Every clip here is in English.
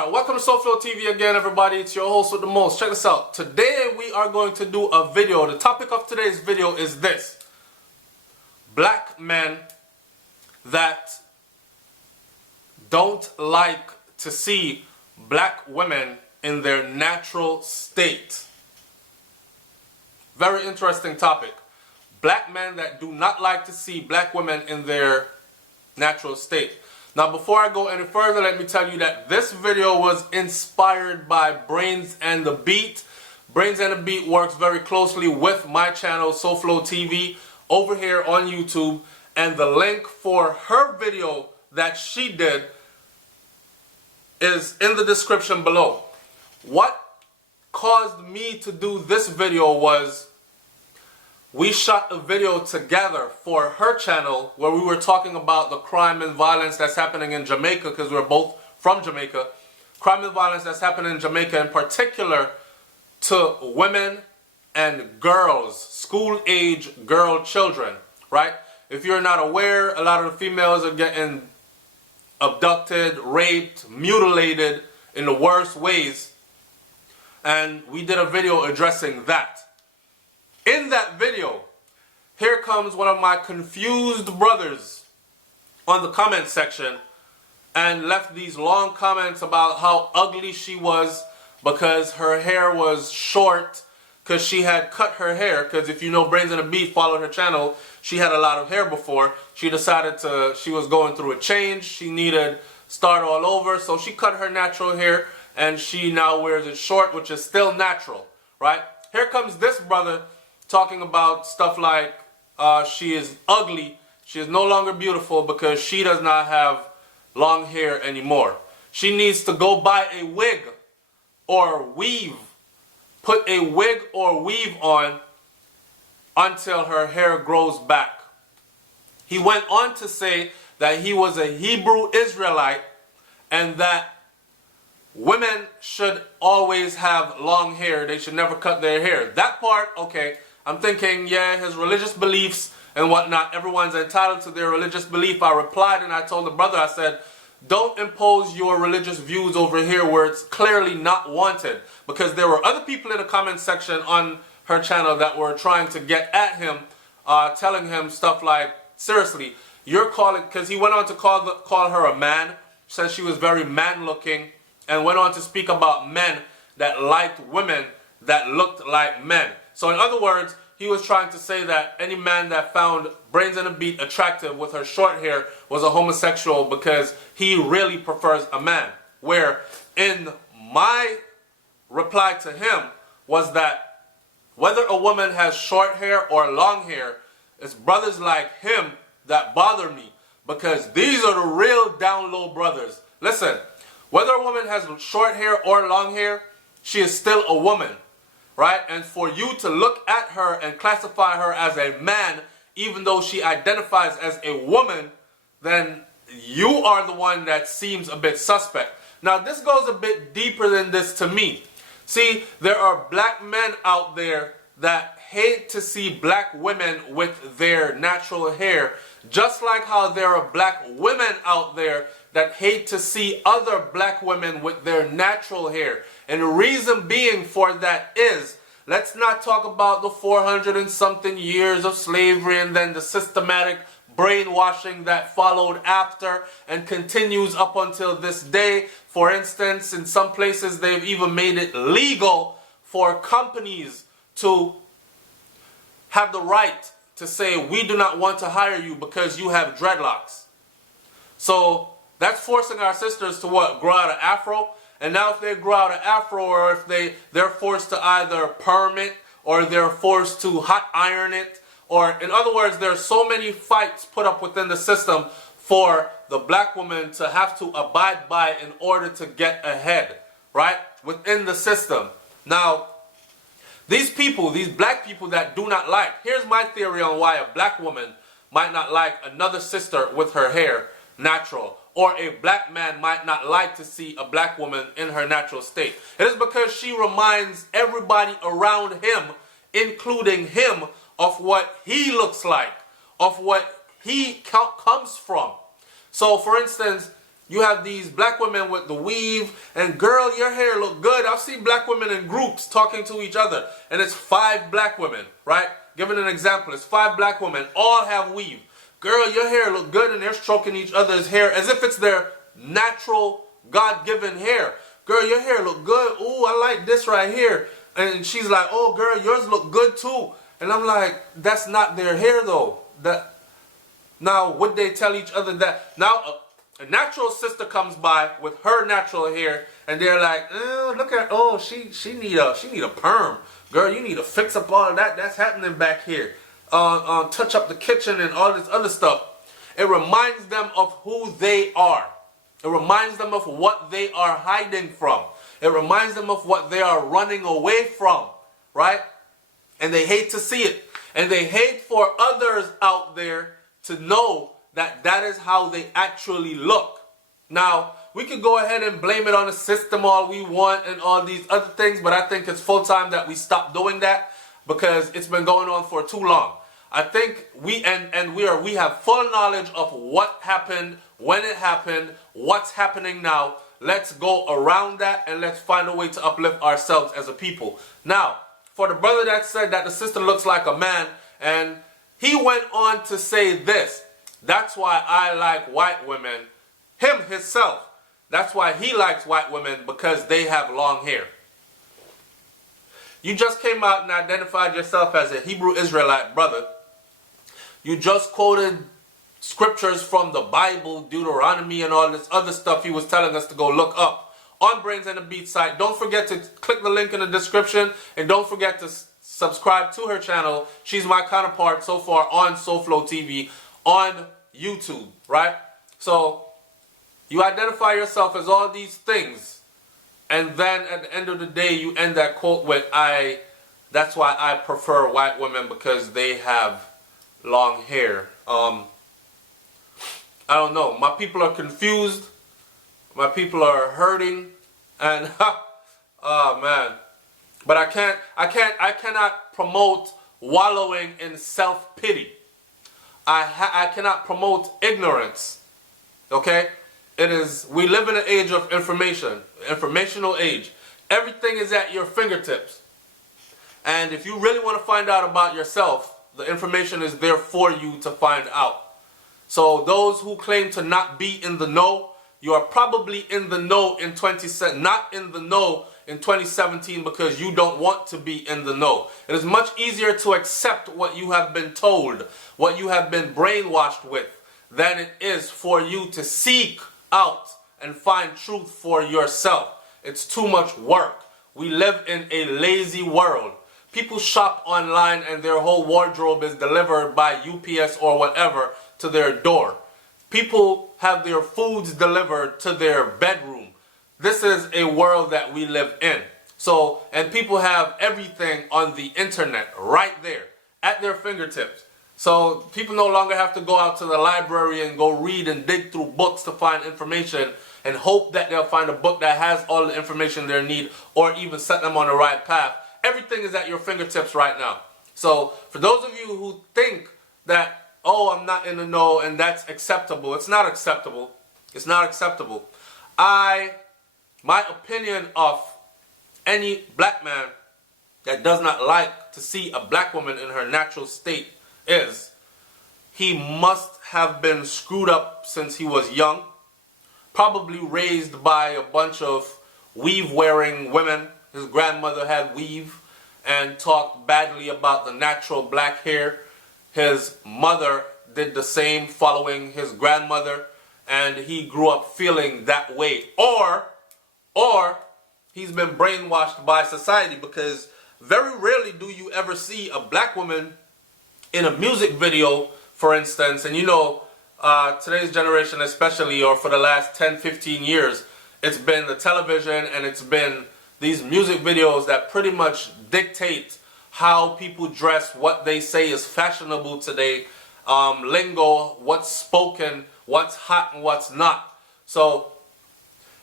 Alright, welcome to Souflotv again, everybody. It's your host with the most. Check this out. Today we are going to do a video. The topic of today's video is this: black men that don't like to see black women in their natural state. Very interesting topic. Black men that do not like to see black women in their natural state. Now, before I go any further, let me tell you that this video was inspired by Brains and the Beat. Brains and the Beat works very closely with my channel, Souflotv, over here on YouTube. And the link for her video that she did is in the description below. What caused me to do this video was we shot a video together for her channel where we were talking about the crime and violence that's happening in Jamaica, because we're both from Jamaica. Crime and violence that's happening in Jamaica, in particular to women and girls, school-age girl children, right? If you're not aware, a lot of the females are getting abducted, raped, mutilated in the worst ways. And we did a video addressing that. In that video, here comes one of my confused brothers on the comment section and left these long comments about how ugly she was because her hair was short, because she had cut her hair. Because if you know Brains and the Beat, followed her channel, she had a lot of hair before. She decided she was going through a change. She needed start all over, so she cut her natural hair and she now wears it short, which is still natural, right? Here comes this brother talking about stuff like she is ugly, she is no longer beautiful because she does not have long hair anymore. She needs to go buy a wig or weave, put a wig or weave on until her hair grows back. He went on to say that he was a Hebrew Israelite and that women should always have long hair. They should never cut their hair. That part, okay. I'm thinking, yeah, his religious beliefs and whatnot, everyone's entitled to their religious belief. I replied and I told the brother, I said, don't impose your religious views over here where it's clearly not wanted. Because there were other people in the comment section on her channel that were trying to get at him, telling him stuff like, seriously, you're calling, because he went on to call her a man, said she was very man-looking, and went on to speak about men that liked women that looked like men. So in other words, he was trying to say that any man that found Brains and the Beat attractive with her short hair was a homosexual because he really prefers a man. Where in my reply to him was that whether a woman has short hair or long hair, it's brothers like him that bother me, because these are the real down low brothers. Listen, whether a woman has short hair or long hair, she is still a woman. Right? And for you to look at her and classify her as a man, even though she identifies as a woman, then you are the one that seems a bit suspect. Now, this goes a bit deeper than this to me. See, there are black men out there that hate to see black women with their natural hair, just like how there are black women out there that hate to see other black women with their natural hair. And the reason being for that is, let's not talk about the 400 and something years of slavery and then the systematic brainwashing that followed after and continues up until this day. For instance, in some places they've even made it legal for companies to have the right to say, we do not want to hire you because you have dreadlocks. So that's forcing our sisters to what? Grow out an afro? And now if they grow out an afro, or if they're forced to either perm it, or they're forced to hot iron it, or in other words, there are so many fights put up within the system for the black woman to have to abide by in order to get ahead, right? Within the system. Now, these people, these black people that do not like, here's my theory on why a black woman might not like another sister with her hair natural, or a black man might not like to see a black woman in her natural state. It is because she reminds everybody around him, including him, of what he looks like, of what he comes from. So, for instance, You have these black women with the weave, and girl, your hair look good. I've seen black women in groups talking to each other, and it's 5 black women, right? Giving an example, it's 5 black women, all have weave. Girl, your hair look good, and they're stroking each other's hair as if it's their natural, God-given hair. Girl, your hair look good. Ooh, I like this right here. And she's like, oh, girl, yours look good too. And I'm like, that's not their hair though. Now, would they tell each other that? Now, a natural sister comes by with her natural hair, and they're like, oh, look at, oh, she need a perm. Girl, you need to fix up all of that. That's happening back here. Touch up the kitchen and all this other stuff. It reminds them of who they are. It reminds them of what they are hiding from. It reminds them of what they are running away from, right? And they hate to see it. And they hate for others out there to know that that is how they actually look. Now, we could go ahead and blame it on the system all we want and all these other things, but I think it's full time that we stop doing that because it's been going on for too long. I think we have full knowledge of what happened, when it happened, what's happening now. Let's go around that and let's find a way to uplift ourselves as a people. Now, for the brother that said that the sister looks like a man, and he went on to say this, that's why I like white women, him himself, that's why he likes white women, because they have long hair. You just came out and identified yourself as a Hebrew Israelite brother. You just quoted scriptures from the Bible, Deuteronomy, and all this other stuff he was telling us to go look up on Brains and the Beat site. Don't forget to click the link in the description, and don't forget to subscribe to her channel. She's my counterpart so far on Souflotv on YouTube, right? So you identify yourself as all these things, and then at the end of the day you end that quote with, that's why I prefer white women, because they have long hair. I don't know. My people are confused. My people are hurting, and oh man. But I cannot promote wallowing in self-pity. I cannot promote ignorance. Okay? We live in an age of information, informational age. Everything is at your fingertips. And if you really want to find out about yourself, the information is there for you to find out. So those who claim to not be in the know, you are probably in the know in not in the know in 2017 because you don't want to be in the know. It is much easier to accept what you have been told, what you have been brainwashed with, than it is for you to seek out and find truth for yourself. It's too much work. We live in a lazy world. People shop online and their whole wardrobe is delivered by UPS or whatever to their door. People have their foods delivered to their bedroom. This is a world that we live in. So, and people have everything on the internet right there at their fingertips. So people no longer have to go out to the library and go read and dig through books to find information and hope that they'll find a book that has all the information they need or even set them on the right path. Everything is at your fingertips right now. So for those of you who think that, oh, I'm not in the know and that's acceptable, it's not acceptable. It's not acceptable. My opinion of any black man that does not like to see a black woman in her natural state is he must have been screwed up since he was young, probably raised by a bunch of weave-wearing women. His grandmother had weave and talked badly about the natural black hair. His mother did the same following his grandmother, and he grew up feeling that way. Or he's been brainwashed by society, because very rarely do you ever see a black woman in a music video, for instance. And you know, today's generation especially, or for the last 10, 15 years, it's been the television and it's been these music videos that pretty much dictate how people dress, what they say is fashionable today, lingo, what's spoken, what's hot and what's not. So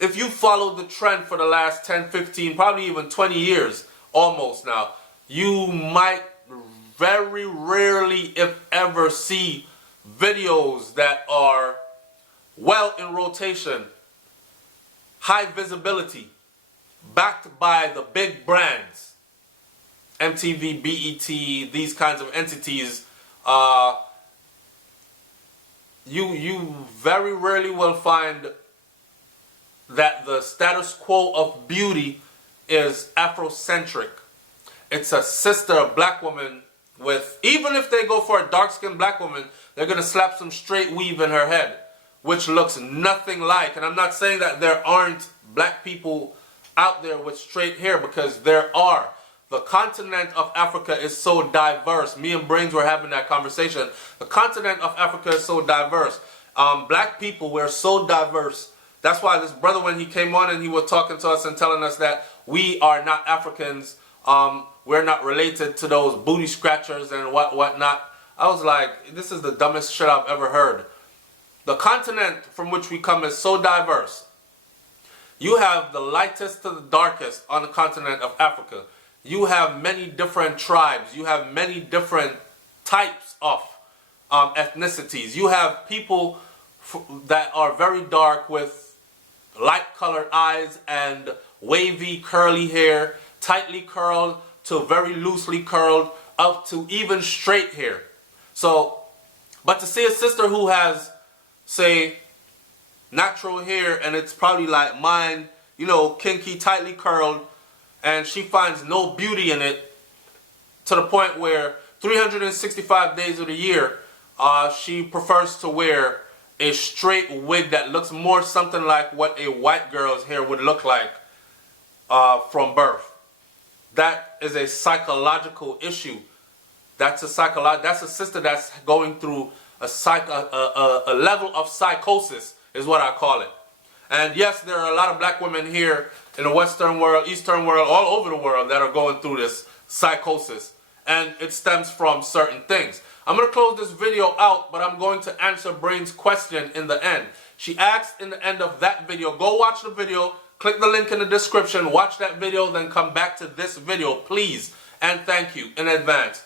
if you followed the trend for the last 10, 15, probably even 20 years almost now, you might very rarely, if ever, see videos that are well in rotation, high visibility, backed by the big brands, MTV, BET, these kinds of entities. You very rarely will find that the status quo of beauty is Afrocentric. It's a sister, a black woman with, even if they go for a dark-skinned black woman, they're going to slap some straight weave in her head, which looks nothing like, and I'm not saying that there aren't black people out there with straight hair, because there are. The continent of Africa is so diverse. Me and Brains were having that conversation. The continent of Africa is so diverse. Black people, we're so diverse. That's why this brother, when he came on and he was talking to us and telling us that we are not Africans, we're not related to those booty scratchers and whatnot. I was like, this is the dumbest shit I've ever heard. The continent from which we come is so diverse. You have the lightest to the darkest on the continent of Africa. You have many different tribes. You have many different types of ethnicities. You have people that are very dark with light colored eyes and wavy curly hair, tightly curled to very loosely curled, up to even straight hair. So, but to see a sister who has, say, natural hair and it's probably like mine, you know, kinky, tightly curled, and she finds no beauty in it, to the point where 365 days of the year, she prefers to wear a straight wig that looks more something like what a white girl's hair would look like from birth. That is a psychological issue. That's a sister that's going through a level of psychosis, is what I call it. And yes, there are a lot of black women here in the Western world, Eastern world, all over the world that are going through this psychosis. And it stems from certain things. I'm going to close this video out, but I'm going to answer Brain's question in the end. She asked in the end of that video, go watch the video, click the link in the description, watch that video, then come back to this video, please. And thank you in advance.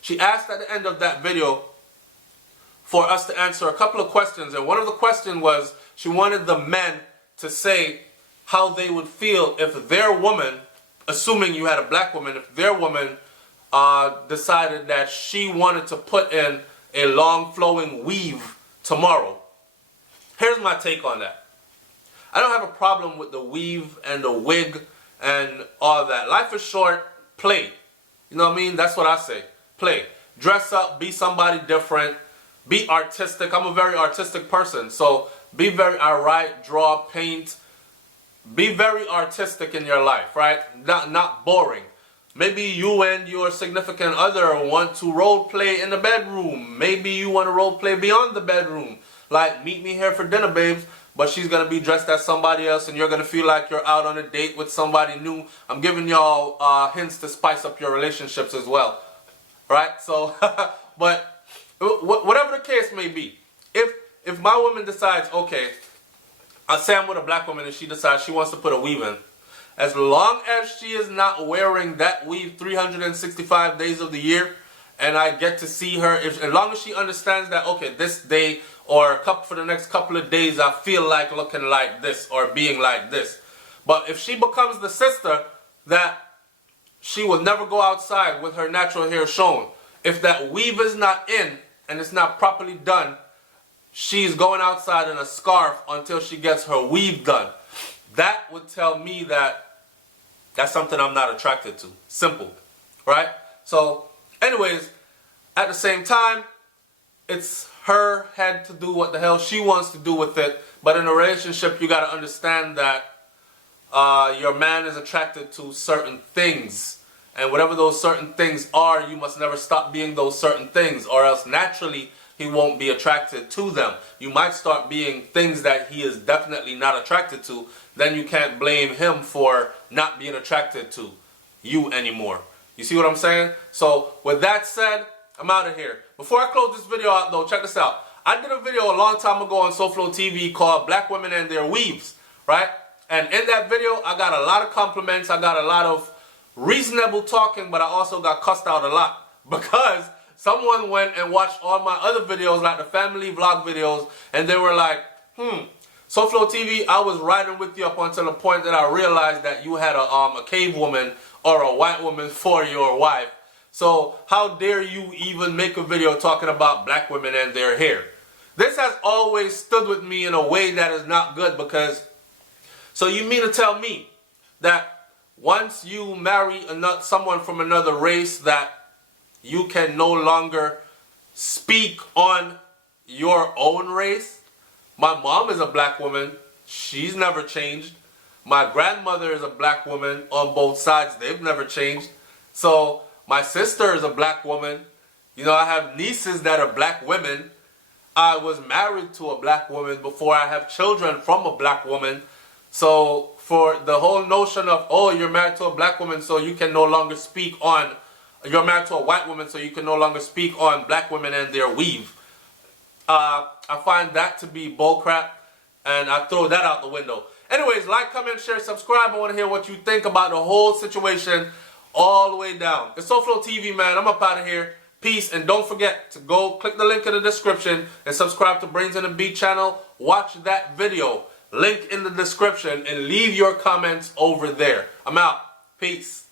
She asked at the end of that video for us to answer a couple of questions. And one of the questions was, she wanted the men to say how they would feel if their woman, assuming you had a black woman, if their woman decided that she wanted to put in a long flowing weave tomorrow. Here's my take on that. I don't have a problem with the weave and the wig and all that. Life is short, play. You know what I mean? That's what I say. Play. Dress up, be somebody different, be artistic. I'm a very artistic person, so be very, I write, draw, paint. Be very artistic in your life, right? Not boring. Maybe you and your significant other want to role play in the bedroom. Maybe you want to role play beyond the bedroom. Like, meet me here for dinner, babes, but she's going to be dressed as somebody else and you're going to feel like you're out on a date with somebody new. I'm giving y'all hints to spice up your relationships as well. Right? So, but whatever the case may be, if my woman decides, okay, I'll say I'm with a black woman and she decides she wants to put a weave in, as long as she is not wearing that weave 365 days of the year, and I get to see her, as long as she understands that, okay, this day or for the next couple of days I feel like looking like this or being like this. But if she becomes the sister that she will never go outside with her natural hair shown, if that weave is not in and it's not properly done, she's going outside in a scarf until she gets her weave done. That would tell me that that's something I'm not attracted to. Simple. Right? So, anyways, at the same time, it's her head to do what the hell she wants to do with it. But in a relationship, you got to understand that your man is attracted to certain things. And whatever those certain things are, you must never stop being those certain things, or else naturally he won't be attracted to them. You might start being things that he is definitely not attracted to. Then you can't blame him for not being attracted to you anymore. You see what I'm saying? So with that said, I'm out of here. Before I close this video out though, check this out. I did a video a long time ago on Souflotv called Black Women and Their Weaves, right? And in that video, I got a lot of compliments. I got a lot of reasonable talking, but I also got cussed out a lot because someone went and watched all my other videos, like the family vlog videos, and they were like, Souflotv, I was riding with you up until the point that I realized that you had a cave woman or a white woman for your wife. So how dare you even make a video talking about black women and their hair? This has always stood with me in a way that is not good, because so you mean to tell me that once you marry someone from another race that you can no longer speak on your own race? My mom is a black woman. She's never changed. My grandmother is a black woman on both sides. They've never changed. So my sister is a black woman. You know, I have nieces that are black women. I was married to a black woman before. I have children from a black woman. So for the whole notion of, oh, you're married to a black woman so you can no longer speak on, you're married to a white woman so you can no longer speak on black women and their weave. I find that to be bullcrap, and I throw that out the window. Anyways, like, comment, share, subscribe. I want to hear what you think about the whole situation all the way down. It's Souflotv, man. I'm up out of here. Peace, and don't forget to go click the link in the description and subscribe to Brains and the Beat channel. Watch that video. Link in the description, and leave your comments over there. I'm out. Peace.